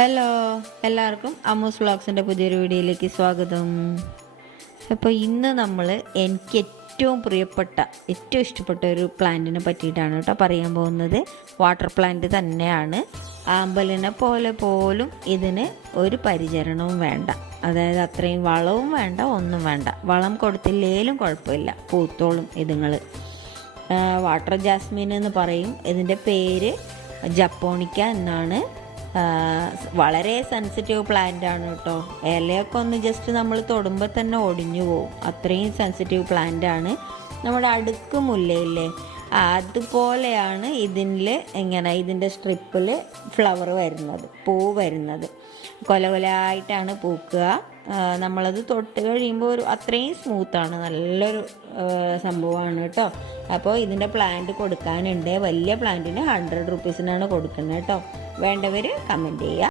Hello, എല്ലാവർക്കും അമ്മൂസ് വ്ളോഗ്സിൻ്റെ പുതിയൊരു വീഡിയോയിലേക്ക് സ്വാഗതം. അപ്പോൾ ഇന്ന് നമ്മൾ എനിക്ക് ഏറ്റവും ഇഷ്ടപ്പെട്ട ഒരു പ്ലാന്റിനെ പറ്റിയിട്ടാണ് കേട്ടോ പറയാൻ പോകുന്നത്. വാട്ടർ പ്ലാന്റ് തന്നെയാണ്. ആമ്പലിനെ പോലെ പോലും ഇതിന് ഒരു പരിചരണവും വേണ്ട, അതായത് അത്രയും വളവും വേണ്ട, ഒന്നും വേണ്ട. വളം കൊടുത്തില്ലേലും കുഴപ്പമില്ല, പൂത്തോളും ഇതുങ്ങൾ. വാട്ടർ ജാസ്മിൻ എന്ന് പറയും. ഇതിൻ്റെ പേര് ജപ്പോണിക്ക എന്നാണ്. വളരെ സെൻസിറ്റീവ് പ്ലാന്റ് ആണ് കേട്ടോ. ഇലയൊക്കെ ഒന്ന് ജസ്റ്റ് നമ്മൾ തൊടുമ്പോൾ തന്നെ ഒടിഞ്ഞു പോവും, അത്രയും സെൻസിറ്റീവ് പ്ലാന്റ് ആണ്. നമ്മുടെ അടുക്ക് മുല്ലയില്ലേ, അതുപോലെയാണ് ഇതിൻ്റെ സ്ട്രിപ്പിൽ ഫ്ലവർ വരുന്നത്, പൂ വരുന്നത്. കൊലകൊലായിട്ടാണ് പൂക്കുക. നമ്മളത് തൊട്ട് കഴിയുമ്പോൾ അത്രയും സ്മൂത്താണ്, നല്ലൊരു സംഭവമാണ് കേട്ടോ. അപ്പോൾ ഇതിൻ്റെ പ്ലാന്റ് കൊടുക്കാനുണ്ട്. വലിയ പ്ലാന്റിന് 100 റുപ്പീസിനാണ് കൊടുക്കുന്നത് കേട്ടോ. വേണ്ടവർ കമൻറ്റ് ചെയ്യുക.